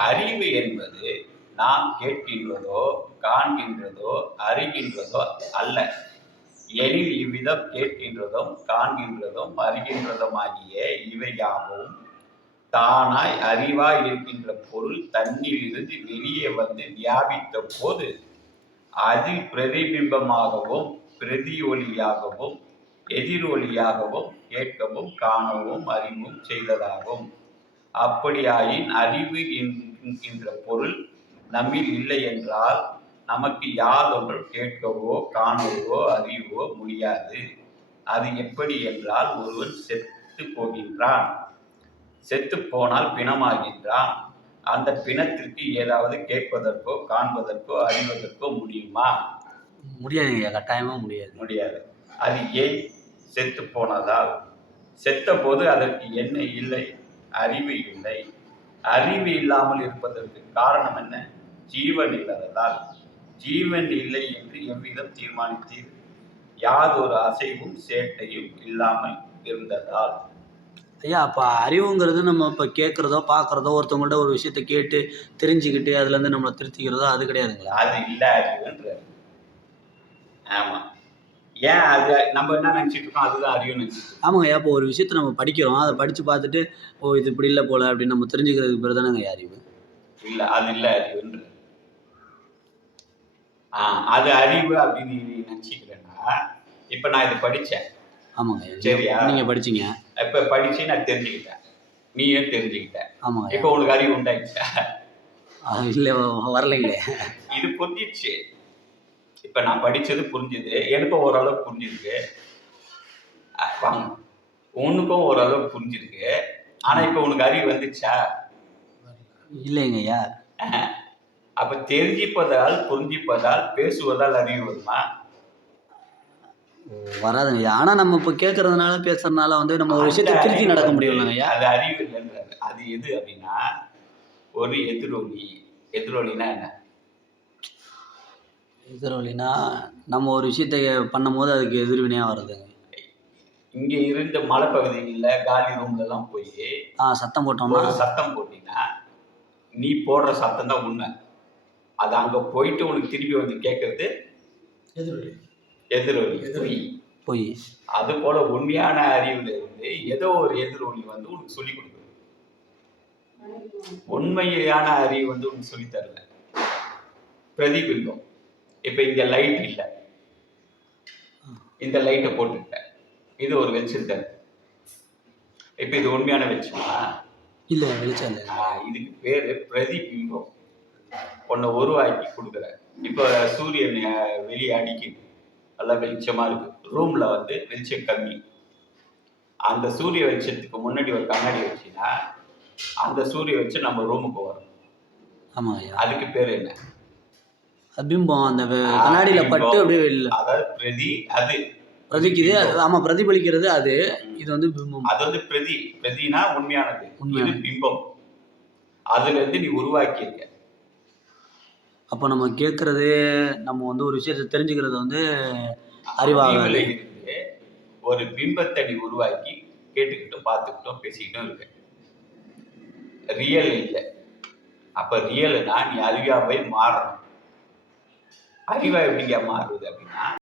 அறிவு என்பது நாம் கேட்கின்றதோ காண்கின்றதோ அறிகின்றதோ அல்ல. எனில் இவ்விதம் கேட்கின்றதும் காண்கின்றதும் அறிகின்றதுமாகிய இவையாவும் தானாய் அறிவாய் இருக்கின்ற பொருள் தன்னிலிருந்து வெளியே வந்து வியாபித்த போது அதில் பிரதிபிம்பமாகவும் பிரதியொலியாகவும் எதிரொலியாகவும் கேட்கவும் காணவும் அறிவும் செய்ததாகும். அப்படியாயின் அறிவு என்கின்ற பொருள் நம்மில் இல்லை என்றால் நமக்கு யாதொன்று கேட்கவோ காணவோ அறிவோ முடியாது. அது எப்படி என்றால், ஒருவன் செத்து போகின்றான். செத்து போனால் பிணமாகின்றான். அந்த பிணத்திற்கு ஏதாவது கேட்பதற்கோ காண்பதற்கோ அறிவதற்கோ முடியுமா? முடியாதுங்க, கட்டாயமா முடியாது. அது ஏன்? செத்து போனதால். செத்த போது அதற்கு என்ன இல்லை? அறிவு இல்லை. அறிவு இல்லாமல் இருப்பதற்கு காரணம் என்ன? ஜீவன் இல்லாததால். ஜீவன் இல்லை என்று எவ்விதம் தீர்மானித்தீர்? யாதொரு அசைவும் சேட்டையும் இல்லாமல் இருந்ததால். ஐயா, அப்போ அறிவுங்கிறது நம்ம இப்போ கேட்குறதோ பார்க்குறதோ ஒருத்தவங்கள்ட்ட ஒரு விஷயத்த கேட்டு தெரிஞ்சுக்கிட்டு அதுலேருந்து நம்மளை திருத்திக்கிறதோ அது கிடையாதுங்களா? அது இல்லை அறிவுன்ற. ஆமாம். ஏன் அது நம்ம என்ன நினச்சிட்டு இருக்கோம்? அதுதான் அறிவுன்னு நினச்சிட்டு. ஆமாங்க ஐயா, இப்போ ஒரு விஷயத்தை நம்ம படிக்கிறோம், அதை படித்து பார்த்துட்டு ஓ இது இப்படி இல்லை போல அப்படின்னு நம்ம தெரிஞ்சுக்கிறதுக்கு பேர் தானேங்க அறிவு. இல்லை, அது இல்லை அறிவுன்ற. அது அறிவு அப்படின்னு நீ நினச்சிக்கிறேன்னா, இப்போ நான் இதை படித்தேன். ஆமாங்க. சரியா? நீங்கள் படிச்சிங்க. இப்போ படித்து நான் தெரிஞ்சுக்கிட்டேன், நீயே தெரிஞ்சுக்கிட்ட. ஆமாங்க. இப்போ உனக்கு அறிவு உண்டாயிடுச்சா? இல்லை, வரலைங்களே. இது புரிஞ்சிடுச்சு. இப்போ நான் படித்தது புரிஞ்சுது, எனக்கும் ஓரளவுக்கு புரிஞ்சிருக்கு. வாங்க, உனக்கும் ஓரளவுக்கு புரிஞ்சிருக்கு. ஆனால் இப்போ உனக்கு அறிவு வந்துச்சா? இல்லைங்க ஐயா. அப்போ தெரிஞ்சிப்பதால் புரிஞ்சிப்பதால் பேசுவதால் அறிவு வருமா? வராதுங்க ஐயா. ஆனால் நம்ம இப்போ கேட்கறதுனால பேசுறதுனால வந்து நம்ம ஒரு விஷயத்தை திருத்தி நடக்க முடியலங்க ஐயா. அது அறிவு இல்லைன்றாரு. அது எது அப்படின்னா ஒரு எதிரொலி. எதிரொலினா என்ன? எதிரொலினா நம்ம ஒரு விஷயத்தை பண்ணும் போது அதுக்கு எதிர்வினையாக வருதுங்க. இங்கே இருந்த மலைப்பகுதிகளில் காலி ரூம்லலாம் போய் சத்தம் போட்டோம்னா, சத்தம் போட்டிங்கன்னா நீ போடுற சத்தம் தான் உண்மை. அது அங்கே போயிட்டு உனக்கு திருப்பி வந்து கேட்கறது எதிரொலி போய். அது போல உண்மையான அறிவுல இருந்து ஏதோ ஒரு எதிரொலி வந்து உனக்கு சொல்லி கொடுக்குது. உண்மையான அறிவு வந்து உனக்கு சொல்லி தரல, பிரதிபிம்பம். இப்ப இங்க லைட் இல்லை, இந்த லைட்டை போட்டுக்கிட்டேன், இது ஒரு வெளிச்சம். இப்ப இது உண்மையான வெளிச்சமா? இல்ல, வெளிச்சம் இல்லை. இதுக்கு பேரு பிரதிபிம்பம். ஒன்ன உருவாக்கி கொடுக்குற. இப்ப சூரியன் வெளியே அடிக்குது, நல்லா வெளிச்சமா இருக்கு. ரூம்ல வந்து வெளிச்சம் கம்மி. அந்த சூரிய வெளிச்சத்துக்கு முன்னாடி ஒரு கண்ணாடி வச்சுன்னா அந்த சூரிய வெளிச்சம் நம்ம ரூமுக்கு வரும். ஆமாங்க. அதுக்கு பேர் என்ன? பிம்பம். அந்த கண்ணாடியில பட்டு அப்படியே அதாவது அது பிரதிக்குது. ஆமா, பிரதிபலிக்கிறது அது. இது வந்து பிம்பம். அது வந்து பிரதினா உண்மையானது. இது பிம்பம். அதுல இருந்து நீ உருவாக்கி இருக்க. அப்ப நம்ம கேட்கறது, நம்ம வந்து ஒரு விஷயத்தை தெரிஞ்சுக்கிறது வந்து அறிவாக இருக்கு. ஒரு பிம்பத்தை நீ உருவாக்கி கேட்டுக்கிட்டும் பார்த்துக்கிட்டும் பேசிக்கிட்டும் இருக்க. ரியல் இல்லை. அப்ப ரியல்னா நீ அறிவாவை மாறணும். அறிவா எப்படிங்க மாறுது அப்படின்னா